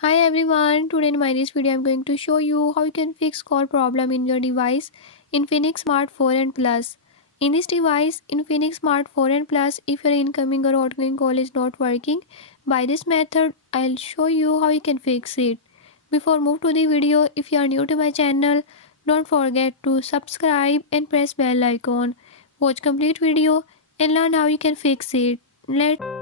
Hi everyone, today in my this video I'm going to show you how you can fix call problem in your device Infinix Smart 4 and Plus. In this device Infinix Smart 4 and Plus, if your incoming or outgoing call is not working, by this method I'll show you how you can fix it. Before move to the video, if you are new to my channel, don't forget to subscribe and press bell icon. Watch complete video and learn how you can fix it. Let's